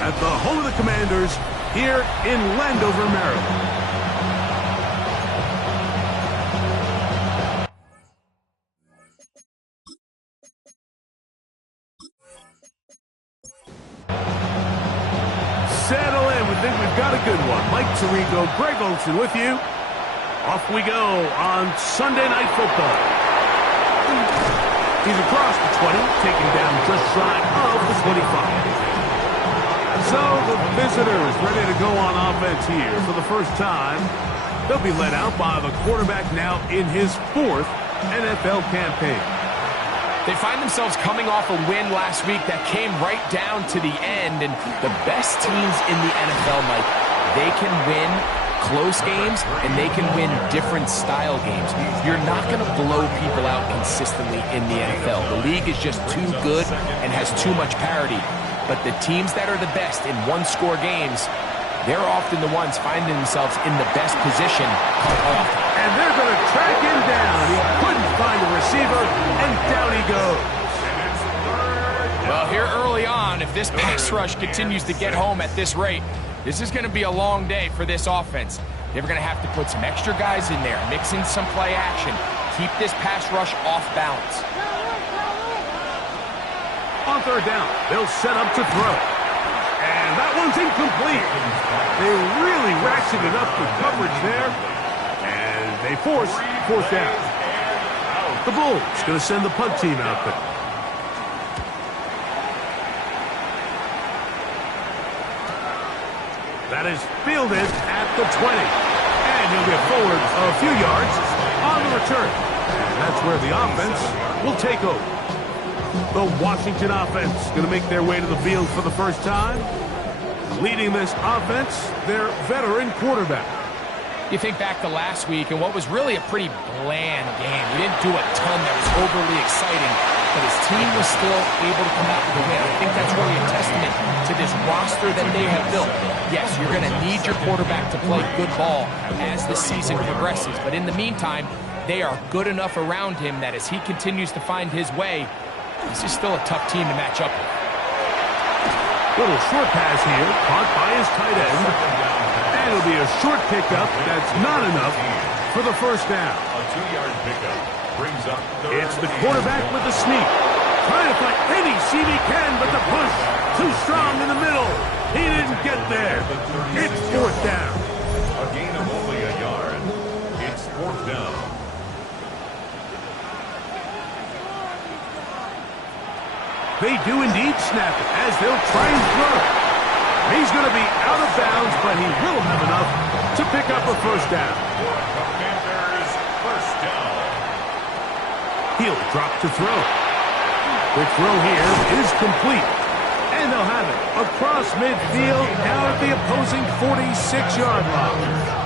at the home of the Commanders here in Landover, Maryland. Settle in. We think we've got a good one. Mike Tirico, Greg Olsen with you. Off we go on Sunday Night Football. He's across the 20, taking down just shy of the 25. So the visitors ready to go on offense here for the first time. They'll be led out by the quarterback now in his 4th NFL campaign. They find themselves coming off a win last week that came right down to the end, and the best teams in the NFL, Mike, they can win close games and they can win different style games. You're not going to blow people out consistently in the NFL. The league is just too good and has too much parity. But the teams that are the best in one-score games, they're often the ones finding themselves in the best position come off. And they're going to track him down. He couldn't find a receiver, and down he goes. Well, here early on, if this pass rush continues to get home at this rate, this is going to be a long day for this offense. They're going to have to put some extra guys in there, mix in some play action, keep this pass rush off balance. On 3rd down, they'll set up to throw. And that one's incomplete. They really ratcheted up the coverage there. And they force 4th down. The Bulls going to send the punt team out there. That is fielded at the 20. And he'll get forward a few yards on the return. And that's where the offense will take over. The Washington offense going to make their way to the field for the first time. Leading this offense, their veteran quarterback. You think back to last week and what was really a pretty bland game. We didn't do a ton that was overly exciting, but his team was still able to come out with a win. I think that's really a testament to this roster that they have built. Yes, you're going to need your quarterback to play good ball as the season progresses, but in the meantime, they are good enough around him that as he continues to find his way, this is still a tough team to match up with. Little short pass here, caught by his tight end. And it'll be a short pickup that's not enough for the first down. A 2-yard pickup brings up It's the quarterback with the sneak. Trying to find any seam he can, but the push too strong in the middle. He didn't get there. It's 4th down. a gain of only a yard. It's 4th down. They do indeed snap it as they'll try and throw it. He's going to be out of bounds, but he will have enough to pick up a first down. Commanders, first down. He'll drop to throw. Quick throw here is complete. And they'll have it across midfield down at the opposing 46-yard line.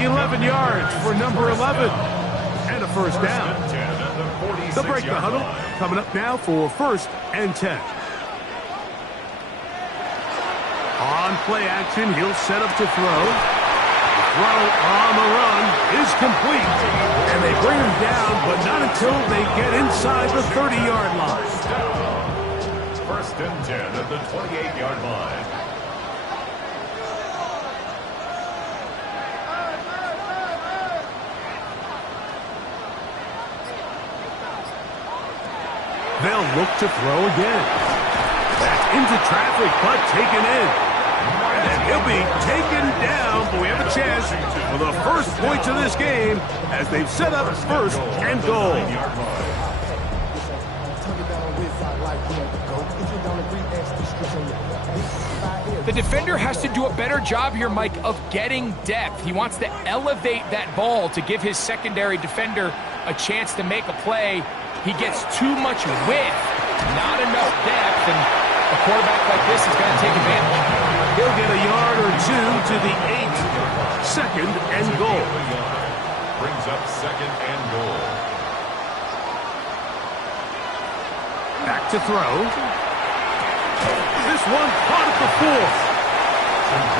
11 yards for number 11. And a first down. They'll break the huddle. Coming up now for 1st and 10. On play action, he'll set up to throw. The throw on the run is complete. And they bring him down, but not until they get inside the 30-yard line. 1st and 10 at the 28-yard line. They'll look to throw again. That's into traffic, but taken in. And he'll be taken down, but we have a chance for the first points of this game as they've set up 1st and goal. The defender has to do a better job here, Mike, of getting depth. He wants to elevate that ball to give his secondary defender a chance to make a play. He gets too much width, not enough depth, and a quarterback like this is going to take advantage. He'll get a yard or two to the 8. 2nd and goal. Brings up 2nd and goal. Back to throw. This one caught at the 4.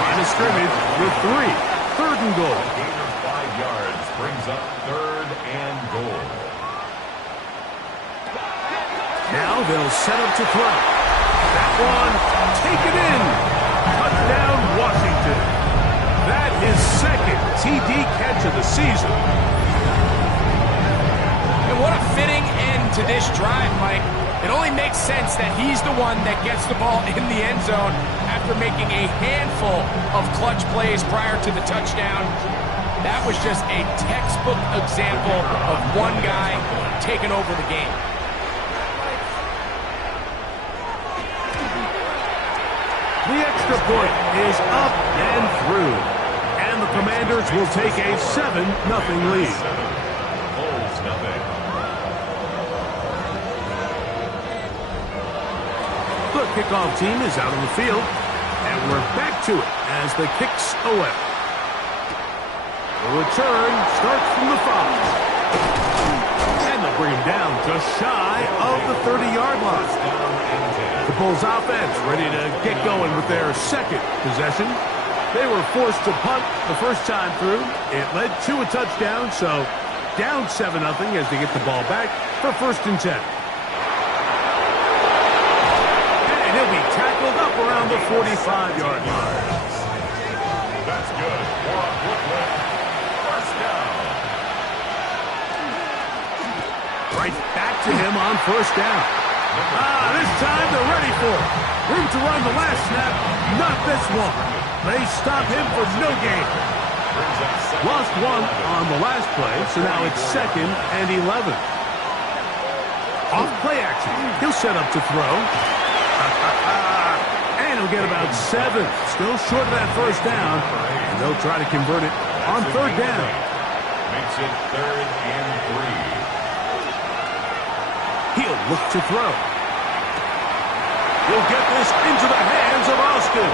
Line of scrimmage with 3. 3rd and goal. Gain of 5 yards brings up 3rd and goal. Now they'll set up to throw. That one taken in. to this drive, Mike, it only makes sense that he's the one that gets the ball in the end zone after making a handful of clutch plays prior to the touchdown. That was just a textbook example of one guy taking over the game. The extra point is up and through. And the Commanders will take a 7-0 lead. The kickoff team is out on the field. And we're back to it as the kicks away. The return starts from the 5. And they'll bring him down just shy of the 30-yard line. The Bulls offense ready to get going with their second possession. They were forced to punt the first time through. It led to a touchdown, so down 7-0 as they get the ball back for 1st and 10. And he'll be tackled up around the 45-yard line. That's good for Brooklyn. 1st down. Right back to him on 1st down. This time they're ready for it. Room to run the last snap. Not this one. They stop him for no gain. Lost 1 on the last play, so now it's 2nd and 11. Off play action. He'll set up to throw. And he'll get about 7. Still short of that 1st down. And they'll try to convert it on 3rd down. Makes it 3rd and 3. He'll look to throw. He'll get this into the hands of Austin.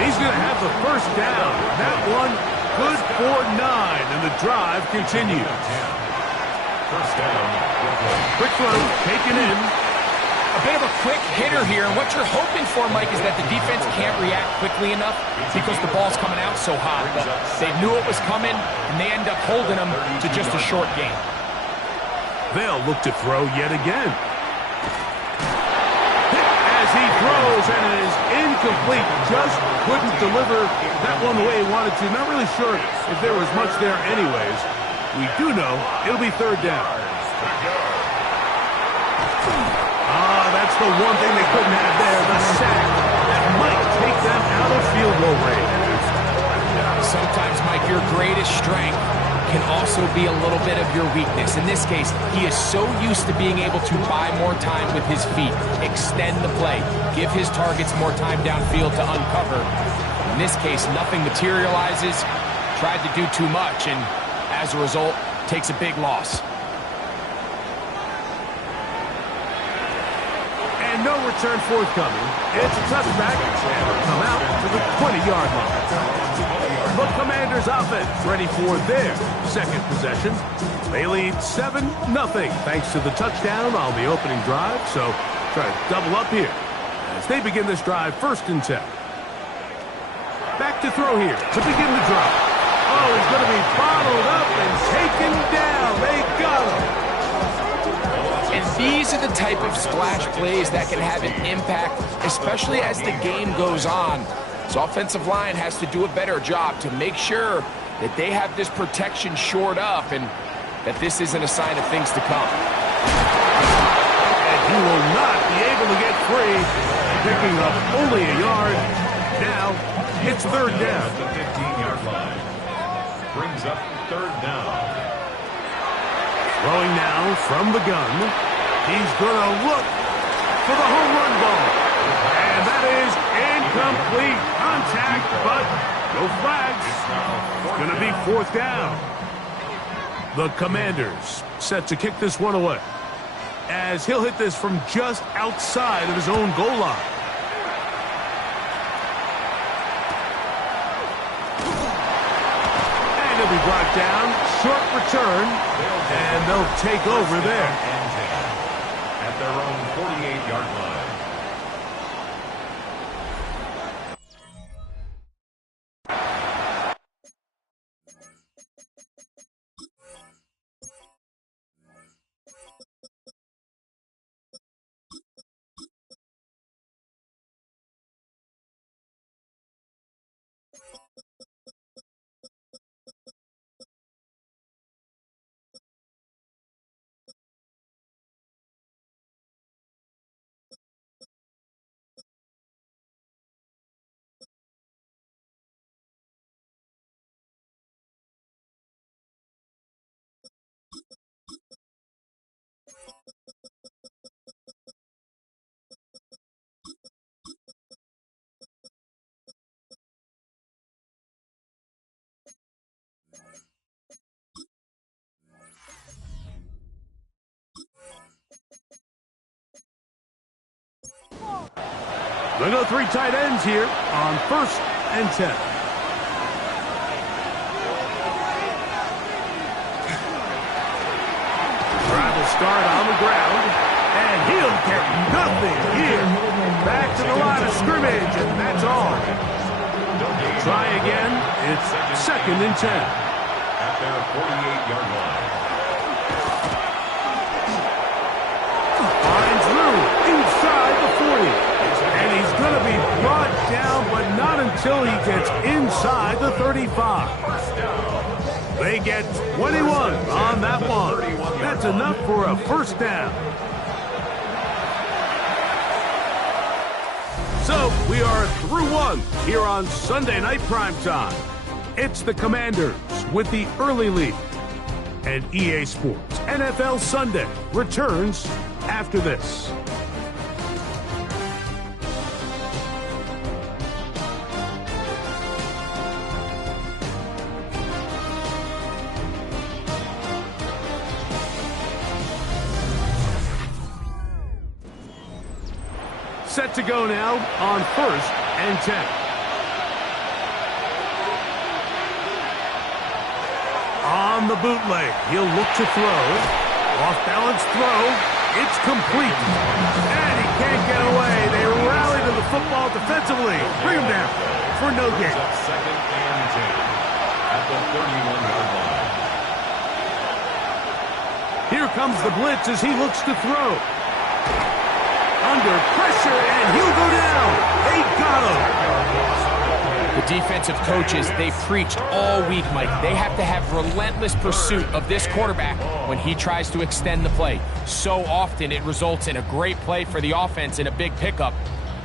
He's going to have the 1st down. That one good for 9, and the drive continues. 1st down. Quick throw, taken in. A bit of a quick hitter here, and what you're hoping for, Mike, is that the defense can't react quickly enough because the ball's coming out so hot. But they knew it was coming, and they end up holding them to just a short gain. They'll look to throw yet again. Hit as he throws, and it is incomplete. Just couldn't deliver that one the way he wanted to. Not really sure if there was much there anyways. We do know it'll be 3rd down. That's the one thing they couldn't have there, the sack that might take them out of field goal range. Sometimes, Mike, your greatest strength can also be a little bit of your weakness. In this case, he is so used to being able to buy more time with his feet, extend the play, give his targets more time downfield to uncover. In this case, nothing materializes, tried to do too much, and as a result, takes a big loss. And no return forthcoming. It's a touchback, and it'll come out to the 20-yard line. The Commanders offense ready for their second possession. They lead 7-0 thanks to the touchdown on the opening drive, so try to double up here as they begin this drive 1st and 10. Back to throw here to begin the drive. Oh, he's going to be bottled up and taken down. They got him. And these are the type of splash plays that can have an impact, especially as the game goes on. So offensive line has to do a better job to make sure that they have this protection shored up and that this isn't a sign of things to come. And he will not be able to get free, picking up only a yard. Now it's 3rd down. The 15-yard line. Brings up 3rd down. Throwing now from the gun. He's going to look for the home run ball. And that is incomplete. Contact, but no flags. It's going to be 4th down. The Commanders set to kick this one away, as he'll hit this from just outside of his own goal line. And he'll be brought down. Short return, and they'll take over there. At their own 48-yard line. They go 3 tight ends here on 1st and 10. Drive will start on the ground, and he'll get nothing here. Back to the line of scrimmage, and that's all. Try again. It's 2nd and 10. At their 48-yard line. Finds room inside the 40. And he's going to be brought down, but not until he gets inside the 35. They get 21 on that one. That's enough for a 1st down. So we are through 1 here on Sunday Night Primetime. It's the Commanders with the early lead. And EA Sports NFL Sunday returns after this. Set to go now on 1st and 10. On the bootleg, he'll look to throw. Off-balance throw. It's complete. And he can't get away. They rally to the football defensively. Bring him down for no gain. 2nd and 10 at the 31-yard line. Here comes the blitz as he looks to throw. Under pressure, and he'll go down. They got him. The defensive coaches, they preached all week, Mike. They have to have relentless pursuit of this quarterback when he tries to extend the play. So often it results in a great play for the offense and a big pickup.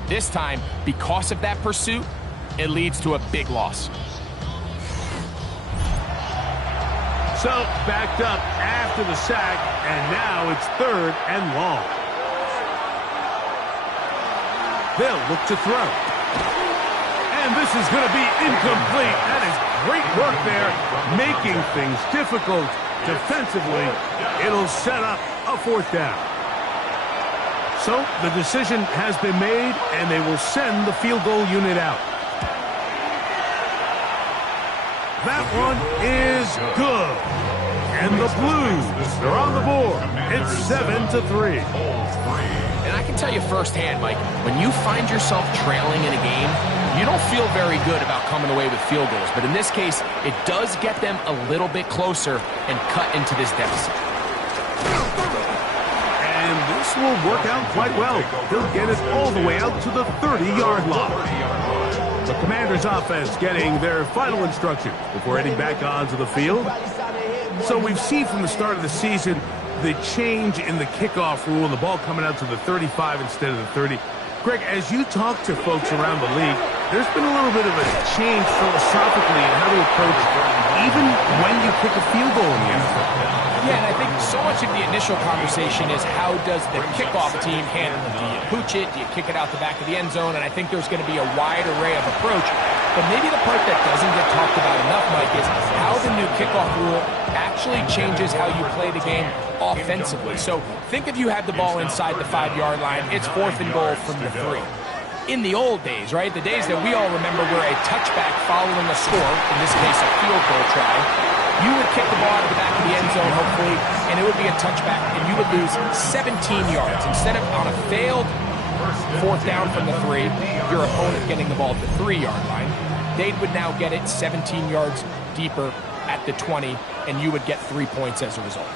This time, because of that pursuit, it leads to a big loss. So, backed up after the sack, and now it's 3rd and long. They'll look to throw. And this is going to be incomplete. That is great work there, making things difficult defensively. It'll set up a 4th down. So the decision has been made, and they will send the field goal unit out. That one is good. And the Blues are on the board. It's 7-3. And I can tell you firsthand, Mike, when you find yourself trailing in a game, you don't feel very good about coming away with field goals. But in this case, it does get them a little bit closer and cut into this deficit. And this will work out quite well. He'll get it all the way out to the 30-yard line. The Commanders' offense getting their final instructions before heading back onto the field. So we've seen from the start of the season the change in the kickoff rule and the ball coming out to the 35 instead of the 30. Greg, as you talk to folks around the league, there's been a little bit of a change philosophically in how to approach even when you kick a field goal in the NFL. Yeah, and I think so much of the initial conversation is how does the kickoff team handle it? Do you pooch it? Do you kick it out the back of the end zone? And I think there's going to be a wide array of approach. But maybe the part that doesn't get talked about enough, Mike, is how the new kickoff rule actually changes how you play the game offensively. So think if you had the ball inside the 5-yard line, it's 4th and goal from the 3. In the old days, right, the days that we all remember were a touchback following a score, in this case a field goal try, you would kick the ball out of the back of the end zone, hopefully, and it would be a touchback, and you would lose 17 yards. Instead of on a failed 4th down from the 3, your opponent getting the ball at the 3-yard line, they would now get it 17 yards deeper at the 20, and you would get 3 points as a result.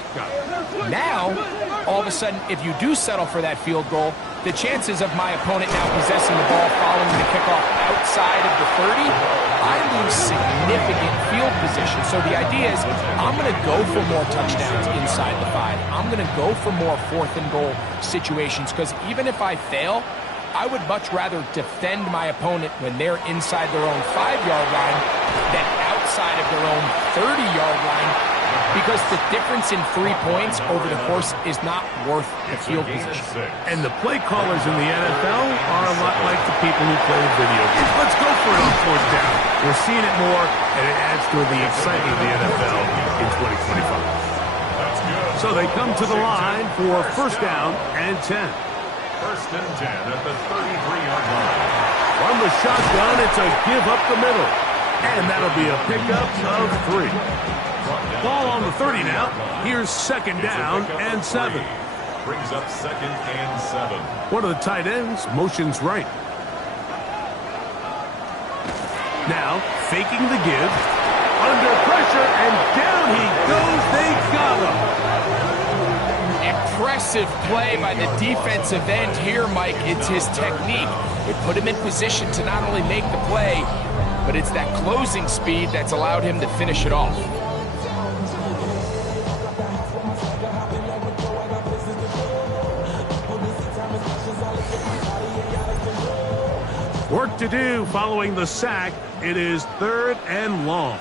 Now, all of a sudden, if you do settle for that field goal, the chances of my opponent now possessing the ball following the kickoff outside of the 30, I lose significant field position. So the idea is I'm going to go for more touchdowns inside the 5. I'm going to go for more 4th and goal situations, because even if I fail, I would much rather defend my opponent when they're inside their own 5-yard line than outside of their own 30-yard line, because the difference in 3 points over the course is not worth the field position. And the play callers in the NFL are a lot like the people who play the video games. Let's go for it on 4th down. We're seeing it more, and it adds to the excitement of the NFL in 2025. So they come to the line for 1st down and 10. First and 10 at the 33-yard line. From the shotgun, it's a give up the middle. And that'll be a pickup of 3. Ball on the 30 now. Here's second down and 7. Brings up second and 7. One of the tight ends motions right. Now, faking the give. Under pressure, and down he goes. They got him. Impressive play by the defensive end here, Mike. It's his technique. It put him in position to not only make the play, but it's that closing speed that's allowed him to finish it off. Work to do following the sack. It is 3rd and long.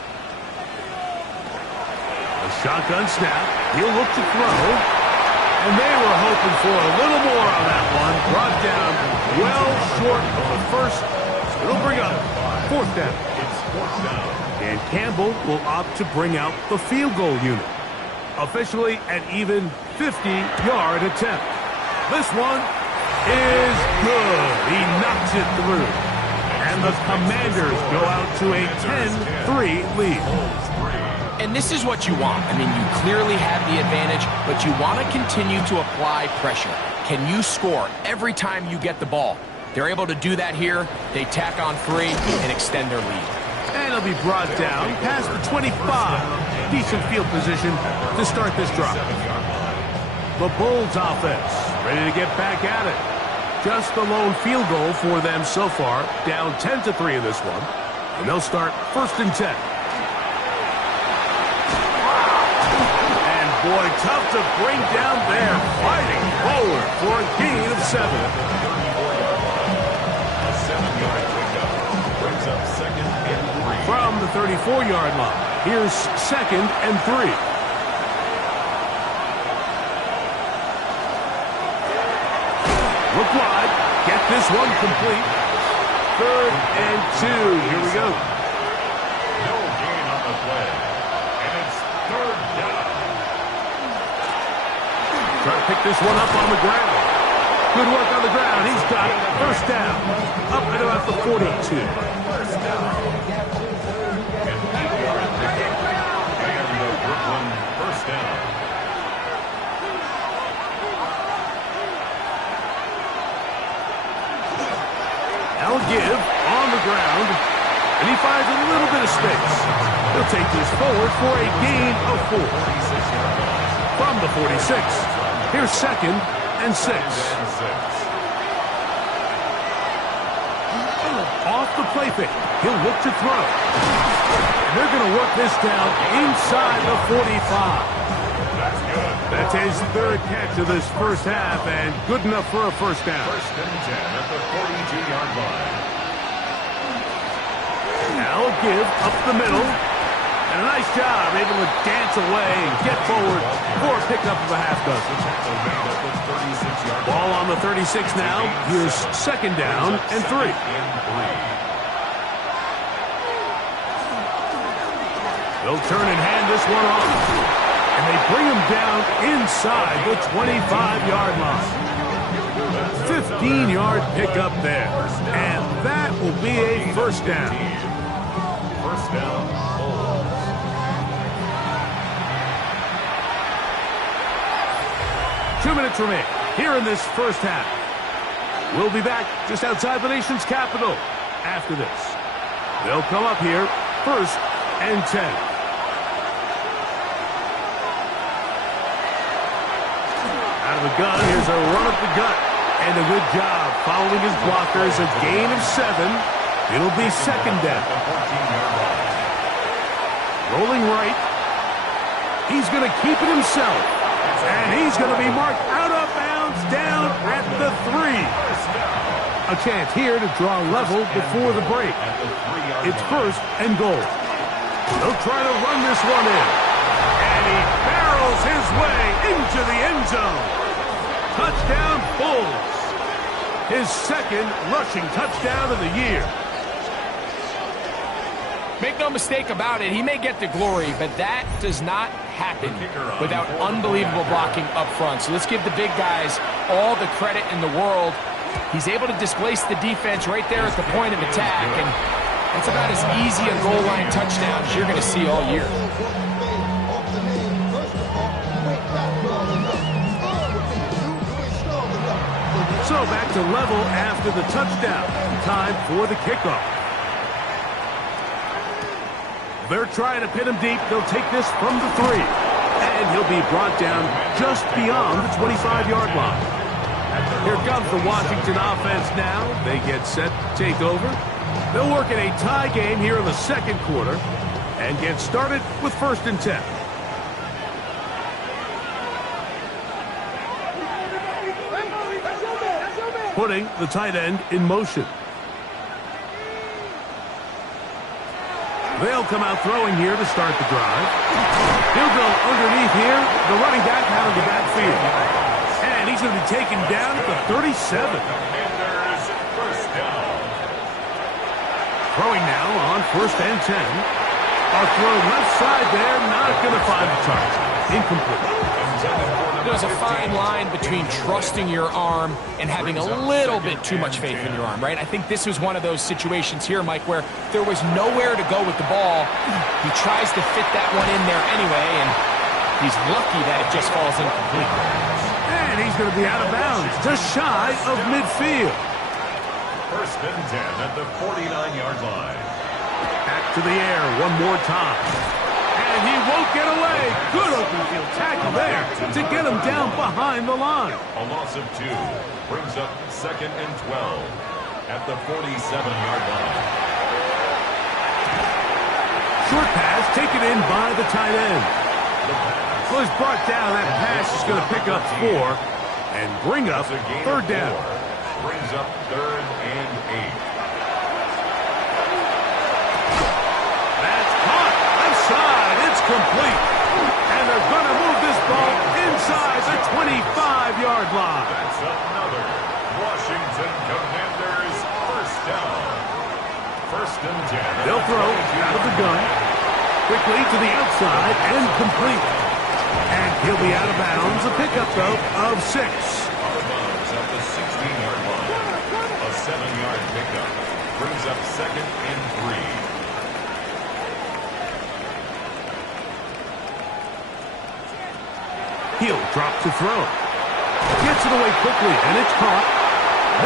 A shotgun snap. He'll look to throw. And they were hoping for a little more on that one. Brought down well short of the first. It'll bring up 4th down. It's 4th down. And Campbell will opt to bring out the field goal unit. Officially an even 50-yard attempt. This one is good. He knocks it through. And the Commanders go out to a 10-3 lead. And this is what you want. I mean, you clearly have the advantage, but you want to continue to apply pressure. Can you score every time you get the ball? They're able to do that here. They tack on 3 and extend their lead. And it'll be brought down past the 25. Decent field position to start this drive. The Bulls offense ready to get back at it. Just the lone field goal for them so far. Down 10-3 in this one. And they'll start 1st and 10. And boy, tough to bring down there. Fighting forward for a gain of 7. A 7-yard pickup. Brings up second and 3. From the 34-yard line. Here's 2nd and 3. Look wide. Get this one complete. 3rd and 2. Here we go. No gain on the play. And it's 3rd down. Try to pick this one up on the ground. Good work on the ground. He's got it. 1st down. Up at about the 42. 1st down. An 8-yard pickup. And the Brooklyn 1st down. Now give on the ground, and he finds a little bit of space. He'll take this forward for a gain of 4. From the 46. Here's 2nd and 6. Off the play fake. He'll look to throw. And they're going to work this down inside the 45. That's his 3rd catch of this first half, and good enough for a 1st down. 1st and 10 at the 42-yard line. Now a give up the middle. And a nice job, able to dance away and get forward for a pickup of a half dozen. Ball on the 36 now. Here's 2nd down and 3. They'll turn and hand this one off. And they bring him down inside the 25-yard line. 15-yard pickup there. And that will be a 1st down. 1st down. 2 minutes remain here in this first half. We'll be back just outside the nation's capital after this. They'll come up here 1st and 10. Out of the gun, here's a run up the gut. And a good job following his blockers. A gain of 7. It'll be 2nd down. Rolling right. He's going to keep it himself. And he's going to be marked out of bounds down at the 3. A chance here to draw level before the break. It's 1st and goal. They'll try to run this one in. And he barrels his way into the end zone. Touchdown, Bulls. His 2nd rushing touchdown of the year. Make no mistake about it, he may get the glory, but that does not happen without unbelievable blocking up front. So let's give the big guys all the credit in the world. He's able to displace the defense right there at the point of attack, and that's about as easy a goal line touchdown as you're going to see all year. So back to level after the touchdown. Time for the kickoff. They're trying to pin him deep. They'll take this from the 3. And he'll be brought down just beyond the 25-yard line. Here comes the Washington offense now. They get set to take over. They'll work in a tie game here in the second quarter and get started with 1st and 10. Putting the tight end in motion. They'll come out throwing here to start the drive. He'll go underneath here. The running back out of the backfield. And he's going to be taken down at the 37. Throwing now on 1st and 10. A throw left side there. Not going to find the target. Incomplete. There's a fine line between trusting your arm and having a little bit too much faith in your arm, right? I think this was one of those situations here, Mike, where there was nowhere to go with the ball. He tries to fit that one in there anyway, and he's lucky that it just falls incomplete. And he's going to be out of bounds, just shy of midfield. 1st and 10 at the 49-yard line. Back to the air one more time. And he won't get away. Good open field tackle there to get him down behind the line. A loss of 2 brings up 2nd and 12 at the 47-yard line. Short pass taken in by the tight end. Well, he's brought down. That pass is going to pick up 4 and bring up 3rd down. Brings up 3rd and 8. Complete. And they're going to move this ball inside the 25-yard line. That's another Washington Commanders 1st down. 1st and 10. They'll throw out of the gun. Quickly to the outside and complete. And he'll be out of bounds. A pickup, though, of 6. Out of bounds at the 16-yard line. A 7-yard pickup. Brings up 2nd and 3. He'll drop to throw. Gets it away quickly, and it's caught.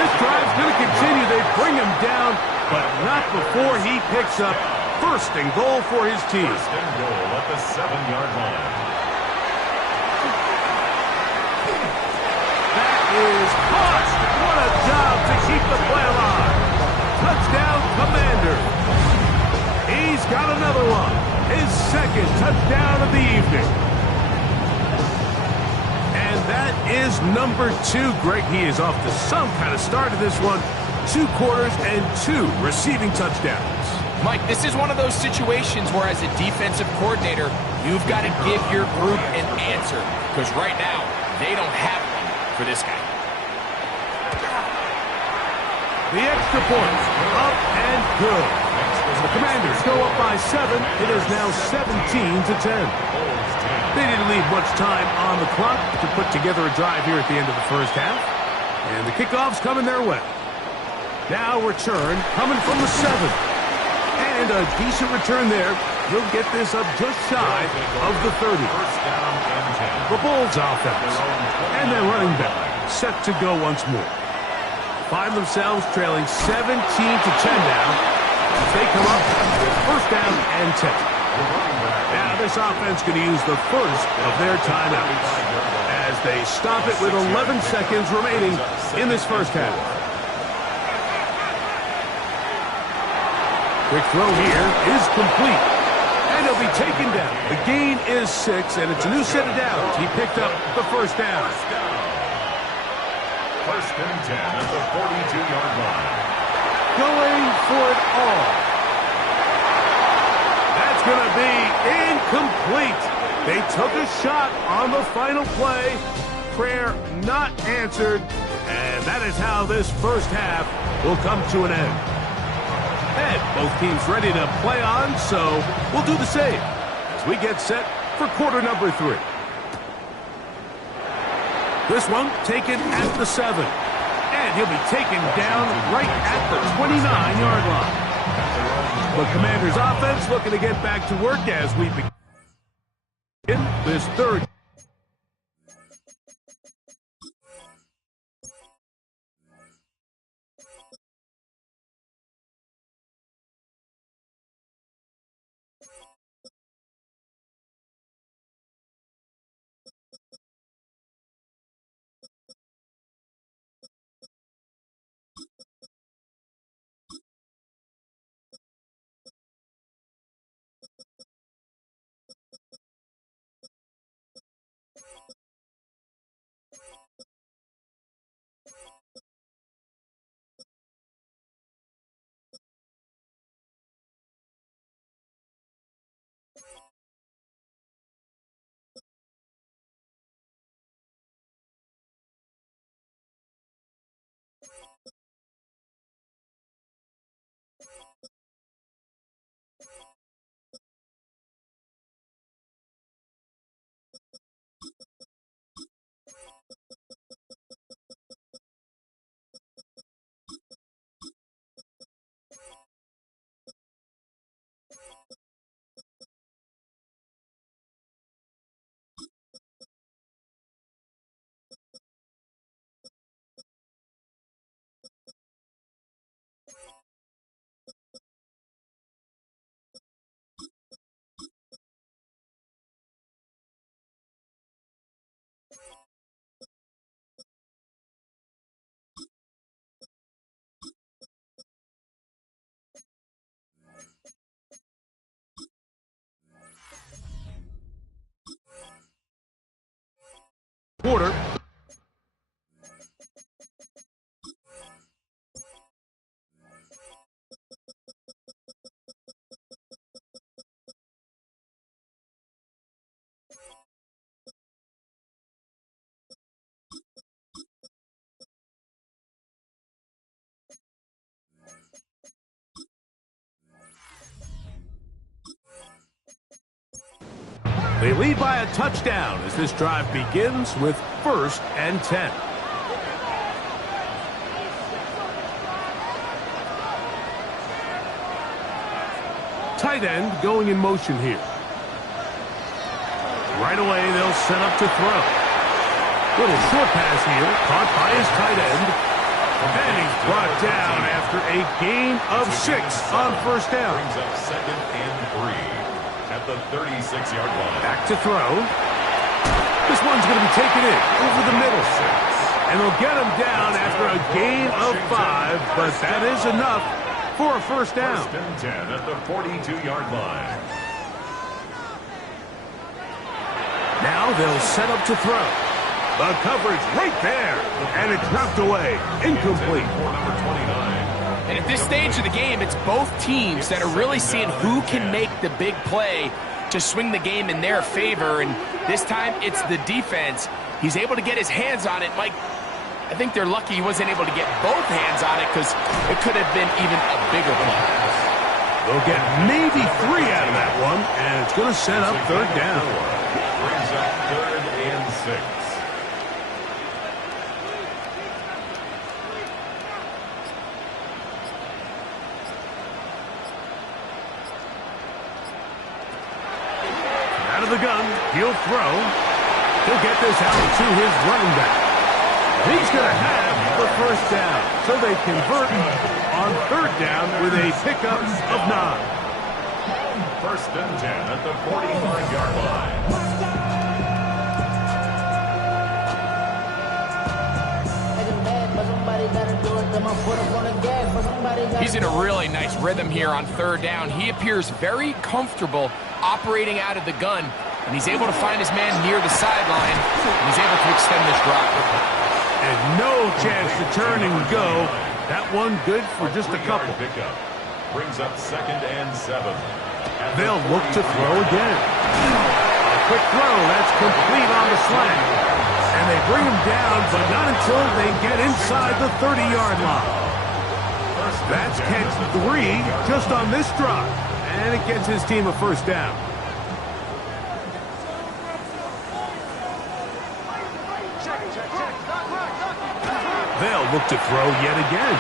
This drive's going to continue. They bring him down, but not before he picks up 1st and goal for his team. 1st and goal at the 7-yard line. That is caught. What a job to keep the play alive. Touchdown, Commander. He's got another one. His 2nd touchdown of the evening. That is number 2. Greg, he is off to some kind of start in this one. 2 quarters and 2 receiving touchdowns. Mike, this is one of those situations where as a defensive coordinator, you've got to give your group an answer. Because right now, they don't have one for this guy. The extra point, up and good. The Commanders go up by 7. It is now 17-10. They didn't leave much time on the clock to put together a drive here at the end of the 1st half. And the kickoff's coming their way. Now return coming from the 7. And a decent return there. He'll get this up just shy of the 30. The Bulls offense. And their running back set to go once more. Find themselves trailing 17-10 now. They come up with 1st down and 10. Now this offense going to use the 1st of their timeouts as they stop it with 11 seconds remaining in this 1st half. Quick throw here is complete. And he'll be taken down. The gain is 6, and it's a new set of downs. He picked up the 1st down. 1st and 10 at the 42-yard line. Going for it all. That's going to be incomplete. They took a shot on the final play. Prayer not answered. And that is how this 1st half will come to an end. And both teams ready to play on, so we'll do the same as we get set for quarter number 3. This one taken at the 7. And he'll be taken down right at the 29-yard line. The Commanders' offense looking to get back to work as we begin this third. Quarter. They lead by a touchdown as this drive begins with 1st and 10. Tight end going in motion here. Right away, they'll set up to throw. Little short pass here, caught by his tight end. And he's brought down after a gain of 6 on 1st down. Brings up 2nd and 3. At the 36-yard line. Back to throw. This one's going to be taken in over the middle. And they'll get him down after a gain of 5, but that is enough for a 1st down. 1st and 10 at the 42-yard line. Now they'll set up to throw. The coverage right there. And it's knocked away. Incomplete. For number 29. And at this stage of the game, it's both teams that are really seeing who can make the big play to swing the game in their favor. And this time, it's the defense. He's able to get his hands on it. Mike, I think they're lucky he wasn't able to get both hands on it because it could have been even a bigger play. They'll get maybe 3 out of that one, and it's going to set up 3rd down. Brings up 3rd and 6. Out of the gun, he'll throw. He'll get this out to his running back. He's going to have the 1st down. So they convert on 3rd down with a pickup of 9. 1st and 10 at the 45-yard line. He's in a really nice rhythm here on 3rd down. He appears very comfortable operating out of the gun, and he's able to find his man near the sideline, and he's able to extend this drive. And no chance to turn and go. That one good for just a couple. Pickup. Brings up 2nd and 7. They'll look to throw again. A quick throw, that's complete on the slant. And they bring him down, but not until they get inside the 30-yard line. That's catch 3 just on this drive. And it gets his team a 1st down. look to throw yet again.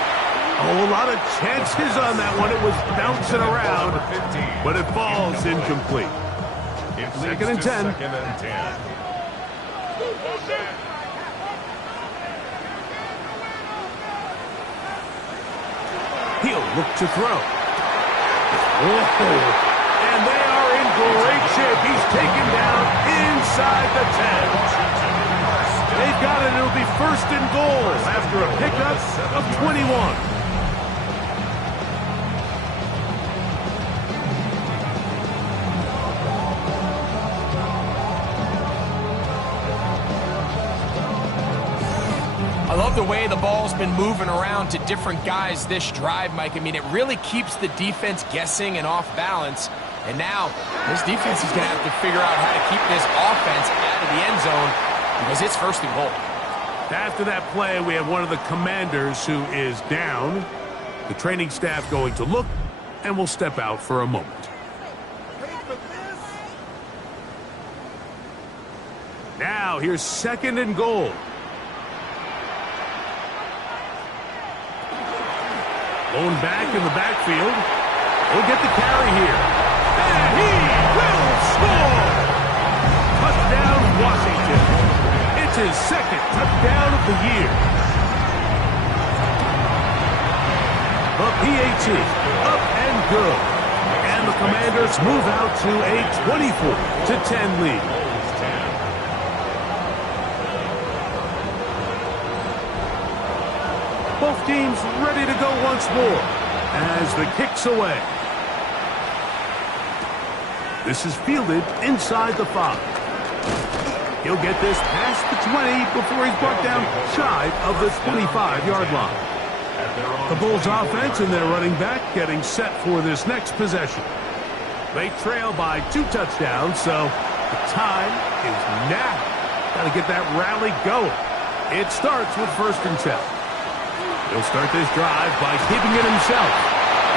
Oh, a lot of chances on that one. It was bouncing around, but it falls incomplete. Second and 10. He'll look to throw. Oh, and they are in great shape. He's taken down inside the 10. They've got it. It'll be first and goal after a pickup of 21. I love the way the ball's been moving around to different guys this drive, Mike. I mean, it really keeps the defense guessing and off balance. And now, this defense is going to have to figure out how to keep this offense out of the end zone because it's first and goal. After that play, we have one of the Commanders who is down. The training staff going to look, and will step out for a moment. Now, here's second and goal. Going back in the backfield. He'll get the carry here. And he will score! Touchdown, Washington. It's his second touchdown of the year. The PAT, up and good. And the Commanders move out to a 24-10 lead. Both teams ready to go once more as the kick's away. This is fielded inside the 5. He'll get this past the 20 before he's brought down shy of the 25-yard line. The Bulls offense and their running back getting set for this next possession. They trail by 2 touchdowns, so the time is now. Got to get that rally going. It starts with first and 10. He'll start this drive by keeping it himself.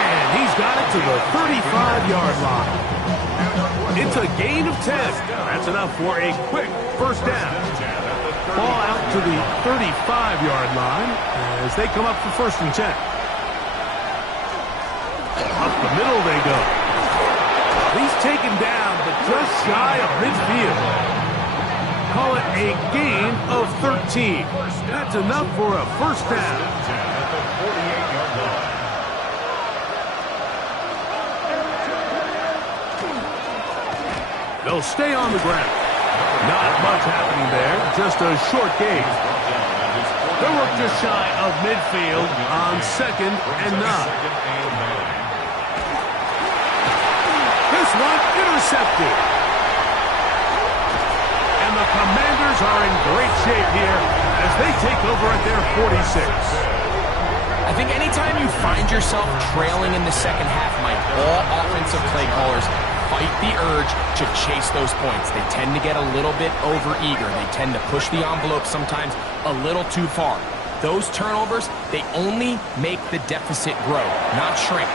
And he's got it to the 35-yard line. It's a gain of 10. That's enough for a quick first down. Ball out to the 35-yard line as they come up for first and 10. Up the middle they go. He's taken down, but just shy of midfield. Call it a gain of 13. That's enough for a first down. They'll stay on the ground. Not much happening there, just a short gain. They'll work just shy of midfield on second and 9. This one intercepted. And the Commanders are in great shape here as they take over at their 46. I think anytime you find yourself trailing in the second half, Mike, all offensive play callers fight the urge to chase those points. They tend to get a little bit over-eager. They tend to push the envelope sometimes a little too far. Those turnovers, they only make the deficit grow, not shrink.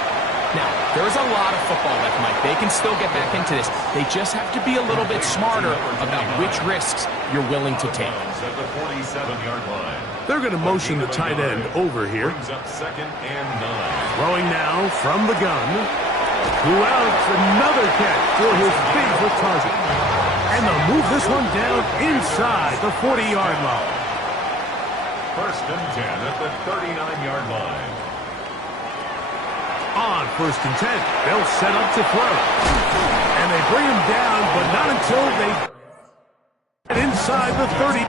Now, there's a lot of football left, Mike. They can still get back into this. They just have to be a little bit smarter about which risks you're willing to take. At the 47-yard line. They're going to motion the tight end over here. Brings up second and 9. Throwing now from the gun. Who else? Another catch for his favorite target. And they'll move this one down inside the 40-yard line. First and 10 at the 39-yard line. On first and 10, they'll set up to throw. And they bring him down, but not until they get inside the 30.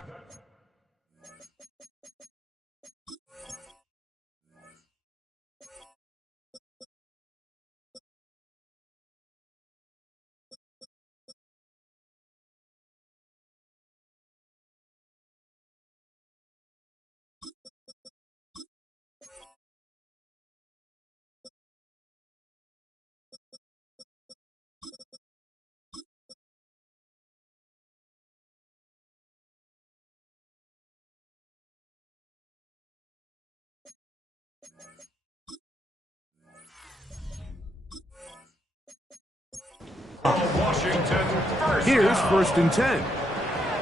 Washington first. Here's first and 10.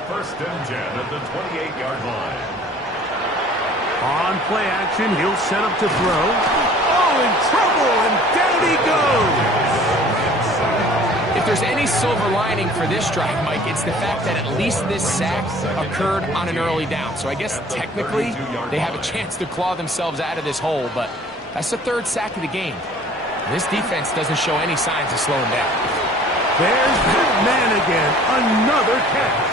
First and 10 at the 28-yard line. On play action, he'll set up to throw. Oh, in trouble, and down he goes. If there's any silver lining for this drive, Mike, it's the fact that at least this sack occurred on an early down. So I guess technically they have a chance to claw themselves out of this hole, but that's the third sack of the game. This defense doesn't show any signs of slowing down. There's that man again, another catch.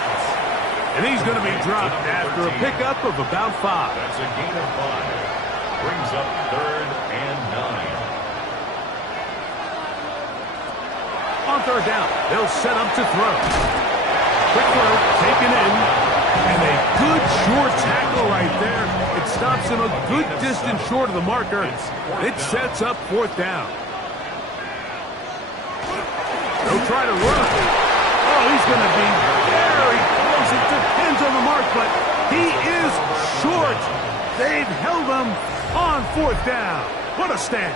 And he's going to be dropped after a pickup of about 5. That's a gain of 5. Brings up 3rd and 9. On 3rd down, they'll set up to throw. Quick throw, taken in. And a good short tackle right there. It stops him a good distance short of the marker. It sets up 4th down. They'll try to run. Oh, he's going to be very close. It depends on the mark, but he is short. They've held him on 4th down. What a stand.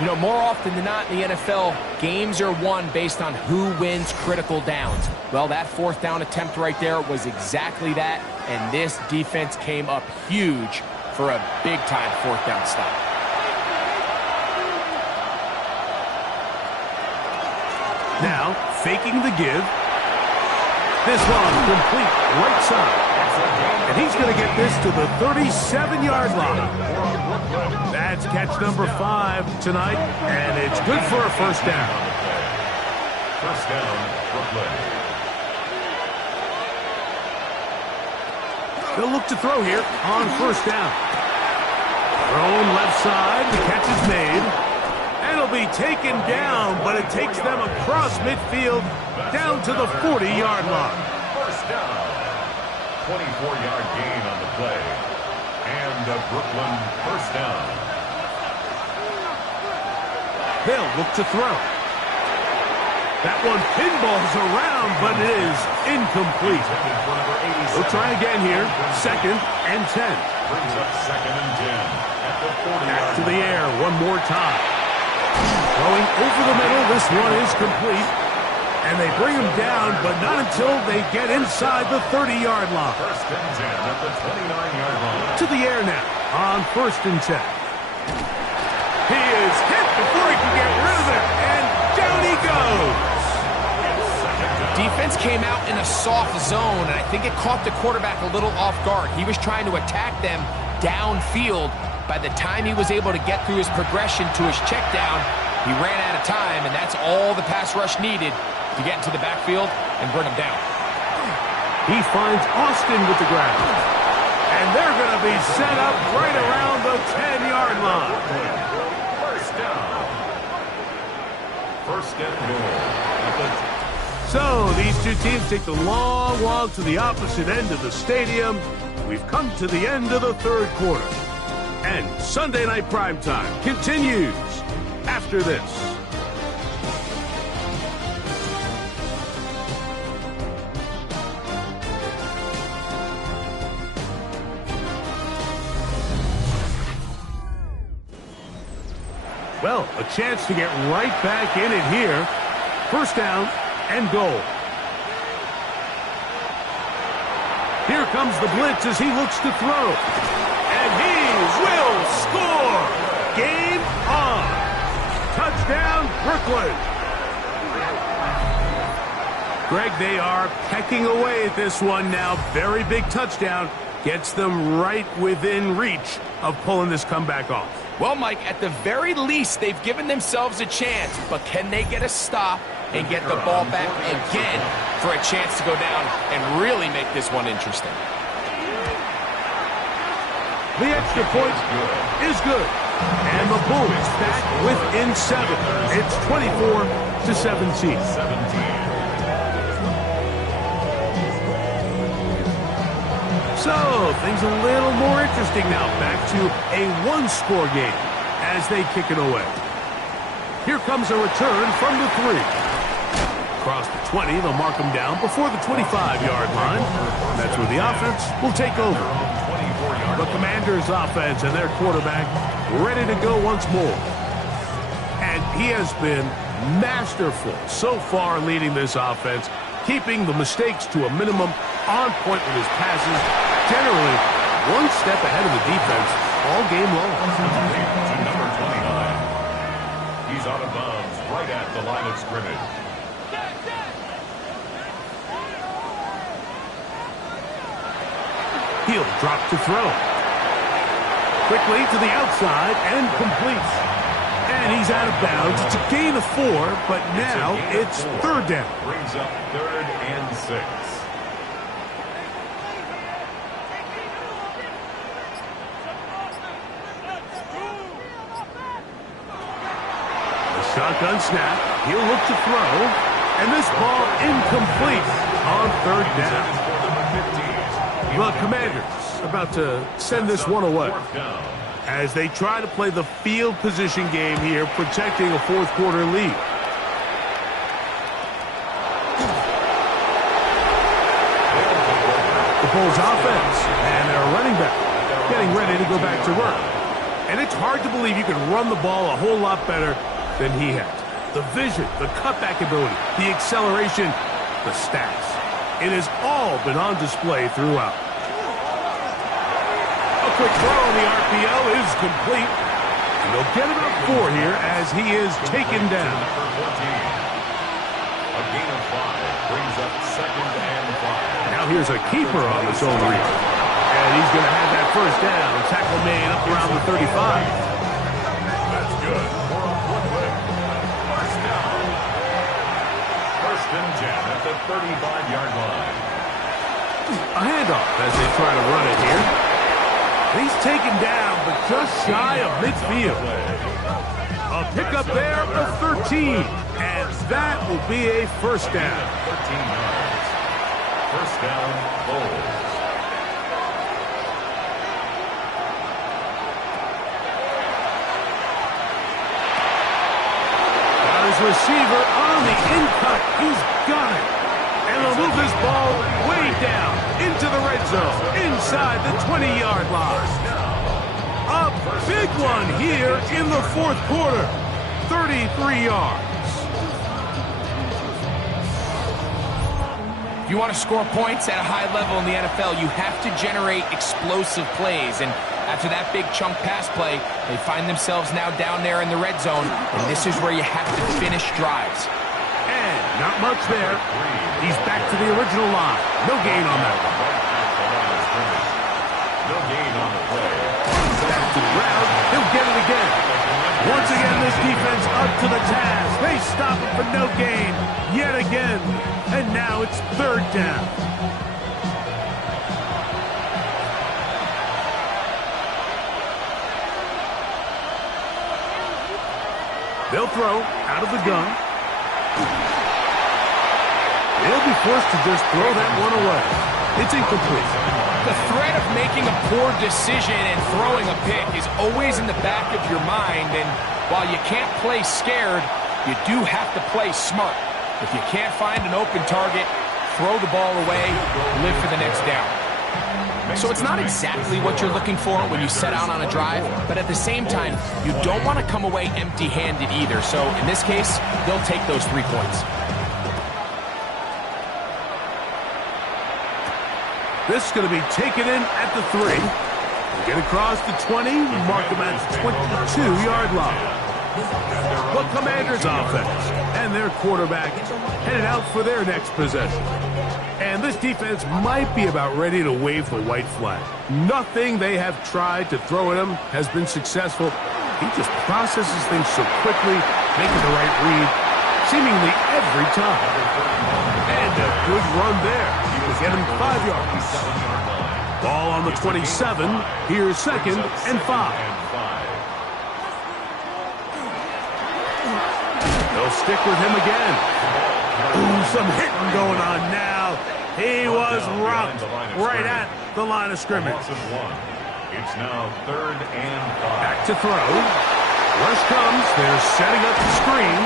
You know, more often than not in the NFL, games are won based on who wins critical downs. Well, that 4th down attempt right there was exactly that, and this defense came up huge for a big-time 4th down stop. Now, faking the give. This one complete right side. And he's going to get this to the 37-yard line. That's catch number 5 tonight, and it's good for a 1st down. 1st down, Brooklyn. They'll look to throw here on 1st down. Thrown left side, the catch is made. And it'll be taken down, but it takes them across midfield down to the 40-yard line. 1st down. 24-yard gain on the play. And Brooklyn 1st down. They'll look to throw. That one pinballs around, but it is incomplete. They'll try again here. 2nd and 10. Brings up 2nd and 10 at the 40-yard line. Back to the air one more time. Throwing over the middle, this one is complete. And they bring him down, but not until they get inside the 30-yard line. 1st and 10 at the 29-yard line. To the air now on 1st and 10. He is hit before he can get rid of it, and down he goes. Defense came out in a soft zone, and I think it caught the quarterback a little off guard. He was trying to attack them downfield. By the time he was able to get through his progression to his check down, he ran out of time, and that's all the pass rush needed to get into the backfield and bring him down. He finds Austin with the ground. And they're going to be set up right around the 10-yard line. 1st down. 1st and goal. So these two teams take the long walk to the opposite end of the stadium. We've come to the end of the 3rd quarter. And Sunday Night Primetime continues after this. Well, a chance to get right back in it here. 1st down and goal. Here comes the blitz as he looks to throw. And he will score. Game on. Touchdown, Brooklyn. Greg, they are pecking away at this one now. Very big touchdown. Gets them right within reach of pulling this comeback off. Well, Mike, at the very least, they've given themselves a chance, but can they get a stop and get the ball back again for a chance to go down and really make this one interesting? The extra point is good. And the Bulls back within 7. It's 24-17. So, things a little more interesting now. Back to a one-score game as they kick it away. Here comes a return from the 3. Across the 20, they'll mark him down before the 25-yard line. That's where the offense will take over. The Commanders' offense and their quarterback ready to go once more. And he has been masterful so far leading this offense, keeping the mistakes to a minimum, on point with his passes, generally one step ahead of the defense all game long. To number 29. He's out of bounds right at the line of scrimmage. He'll drop to throw. Quickly to the outside and completes. And he's out of bounds. It's a gain of 4, but now it's third down. Brings up 3rd and 6. Shotgun snap. He'll look to throw. And this ball incomplete on third down. The Commanders about to send this one away as they try to play the field position game here, protecting a fourth quarter lead. The Bulls offense and their running back getting ready to go back to work. And it's hard to believe you can run the ball a whole lot better than he has. The vision, the cutback ability, the acceleration, the stats. It has all been on display throughout. A quick throw on the RPO is complete. And they'll get about 4 here as he is taken down. Number 14. A gain of 5 brings up 2nd and 5. Now here's a keeper on the zone read. And he's going to have that first down. Tackle made up around the 35. That's good. For a good win. First down. 1st and 10 at the 35-yard line. A handoff as they try to run it here. He's taken down, but just shy of midfield. A pickup there of 13. And that will be a first down. 13 yards. First down, Bulls. Got his receiver on the in-cut. He's got it. And they'll move this ball way down into the red zone, inside the 20-yard line. A big one here in the fourth quarter. 33 yards. If you want to score points at a high level in the NFL, you have to generate explosive plays. And after that big chunk pass play, they find themselves now down there in the red zone. And this is where you have to finish drives. And not much there. He's back to the original line. No gain on that one. No gain on the play. Back to the ground. He'll get it again. Once again, this defense up to the task. They stop him for no gain. Yet again. And now it's third down. They'll throw out of the gun. They'll be forced to just throw that one away. It's incomplete. The threat of making a poor decision and throwing a pick is always in the back of your mind, and while you can't play scared, you do have to play smart. If you can't find an open target, throw the ball away, live for the next down. So it's not exactly what you're looking for when you set out on a drive, but at the same time, you don't want to come away empty-handed either. So in this case, they'll take those 3 points. This is going to be taken in at the 3. Get across the 20, mark them at the 22-yard line. The Commanders offense and their quarterback headed out for their next possession. And this defense might be about ready to wave the white flag. Nothing they have tried to throw at him has been successful. He just processes things so quickly, making the right read, seemingly every time. And a good run there. He will get him 5 yards. Ball on the 27. Here's 2nd and 5. They'll stick with him again. Ooh, some hitting going on now. He was rocked right at the line of scrimmage. It's now 3rd and 5. Back to throw. Rush comes. They're setting up the screen.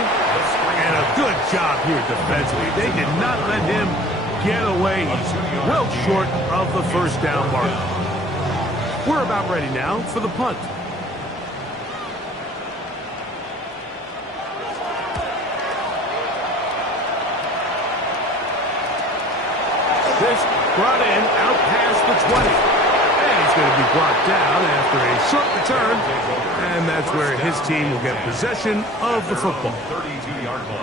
And a good job here defensively. They did not let him get away. He's well short of the first down mark. We're about ready now for the punt. This brought in out past the 20. And he's It's going to be brought down after a short return, and that's where his team will get possession of the football.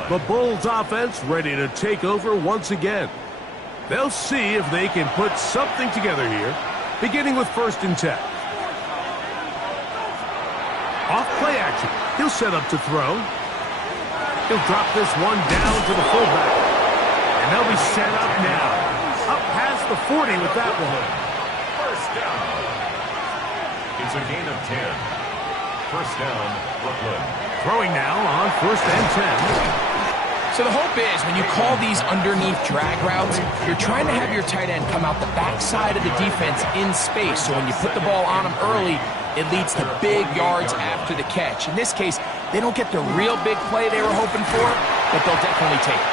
The Bulls offense ready to take over once again. They'll see if they can put something together here, beginning with 1st and 10. Off play action. He'll set up to throw. He'll drop this one down to the fullback. And they'll be set up now. Up past the 40 with that one. First down. It's a gain of 10. First down, Brooklyn. Throwing now on 1st and 10. So the hope is when you call these underneath drag routes, you're trying to have your tight end come out the backside of the defense in space. So when you put the ball on him early, it leads to big yards after the catch. In this case, they don't get the real big play they were hoping for, but they'll definitely take it.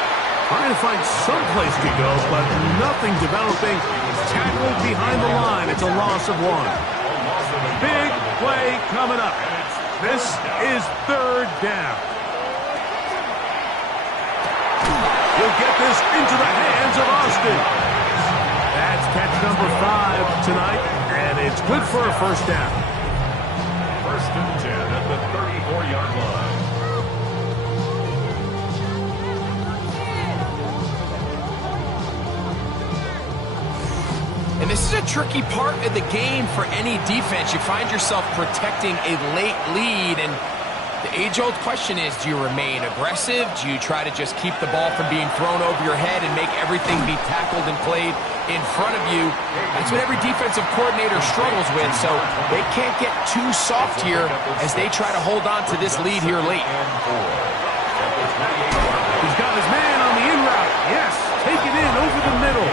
Trying to find some place to go, but nothing developing. Tackled behind the line. It's a loss of 1. Big play coming up. This is 3rd down. He'll get this into the hands of Austin. That's catch number 5 tonight, and it's good for a 1st down. 1st and 10 at the 34-yard line. And this is a tricky part of the game for any defense. You find yourself protecting a late lead, and the age-old question is, do you remain aggressive? Do you try to just keep the ball from being thrown over your head and make everything be tackled and played in front of you? That's what every defensive coordinator struggles with, so they can't get too soft here as they try to hold on to this lead here late. He's got his man on the in route. Yes, take it in over the middle.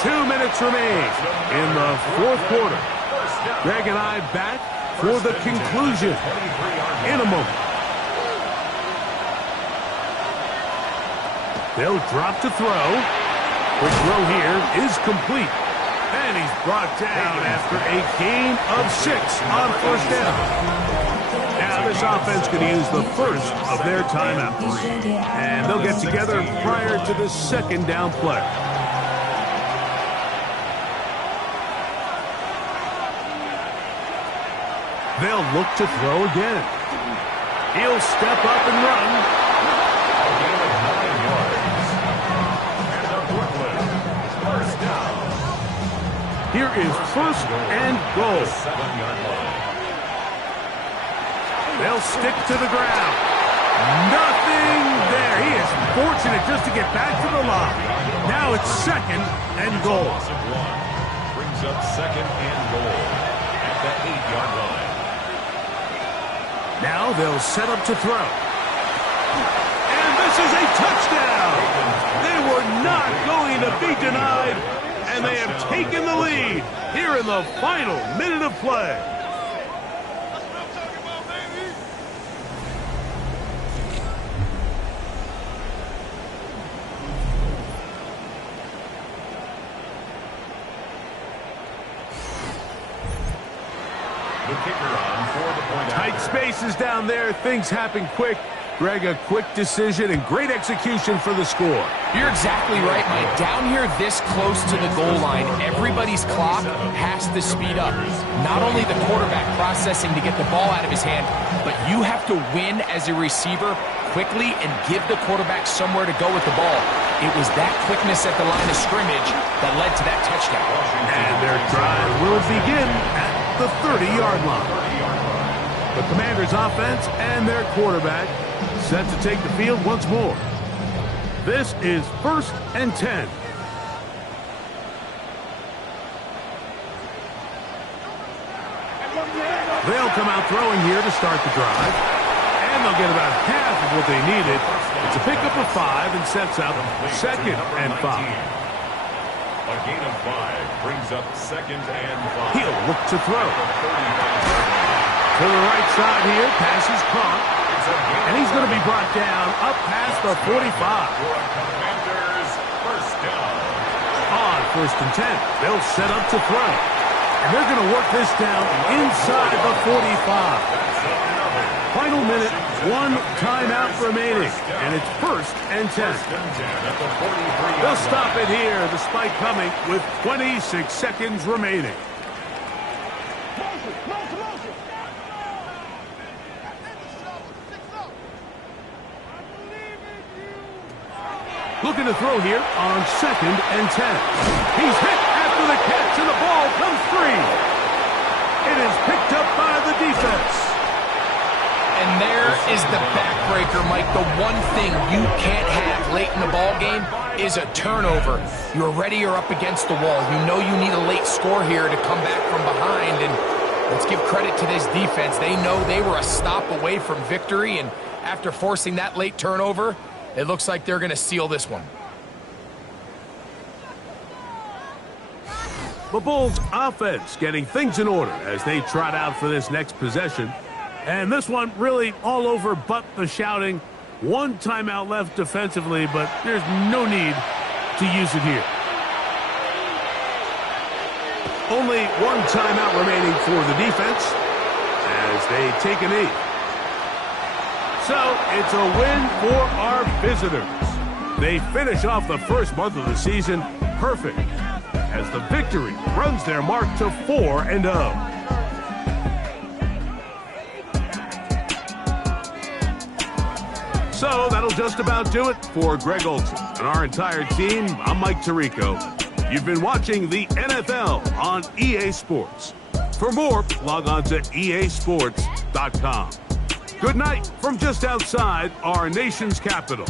2 minutes remain in the 4th quarter. Greg and I back for the conclusion in a moment. They'll drop to throw. Quick throw here is complete. And he's brought down after a gain of 6 on 1st down. Now this offense going to use the first of their timeouts. And they'll get together prior to the 2nd down play. They'll look to throw again. He'll step up and run. Here is 1st and goal. They'll stick to the ground. Nothing there. He is fortunate just to get back to the line. Now it's 2nd and goal. Brings up 2nd and goal at the 8-yard line. Now they'll set up to throw. And this is a touchdown. They were not going to be denied, and they have taken the lead here in the final minute of play. The kicker on for the point. Tight spaces down there. Things happen quick. Greg, a quick decision and great execution for the score. You're exactly right, Mike. Down here this close to the goal line, everybody's clock has to speed up. Not only the quarterback processing to get the ball out of his hand, but you have to win as a receiver quickly and give the quarterback somewhere to go with the ball. It was that quickness at the line of scrimmage that led to that touchdown. And their drive will begin at the 30-yard line. The Commanders' offense and their quarterback set to take the field once more. This is 1st and 10. They'll come out throwing here to start the drive. And they'll get about half of what they needed. It's a pickup of 5 and sets up 2nd and 5. A gain of 5 brings up 2nd and 5. He'll look to throw. To the right side here, pass is caught. And he's going to be brought down up past the 45. Commanders first down. On 1st and 10, they'll set up to throw. And they're going to work this down inside the 45. Final minute, 1 timeout remaining. And it's 1st and 10. They'll stop it here despite coming with 26 seconds remaining. Looking to throw here on 2nd and 10. He's hit after the catch, and the ball comes free. It is picked up by the defense. And there is the backbreaker, Mike. The one thing you can't have late in the ball game is a turnover. You're already up against the wall. You know you need a late score here to come back from behind. And let's give credit to this defense. They know they were a stop away from victory. And after forcing that late turnover, it looks like they're going to seal this one. The Bulls offense getting things in order as they trot out for this next possession. And this one really all over but the shouting. One timeout left defensively, but there's no need to use it here. Only one timeout remaining for the defense as they take a knee. So it's a win for our visitors. They finish off the first month of the season perfect as the victory runs their mark to 4-0. So that'll just about do it for Greg Olsen and our entire team. I'm Mike Tirico. You've been watching the NFL on EA Sports. For more, log on to easports.com. Good night from just outside our nation's capital.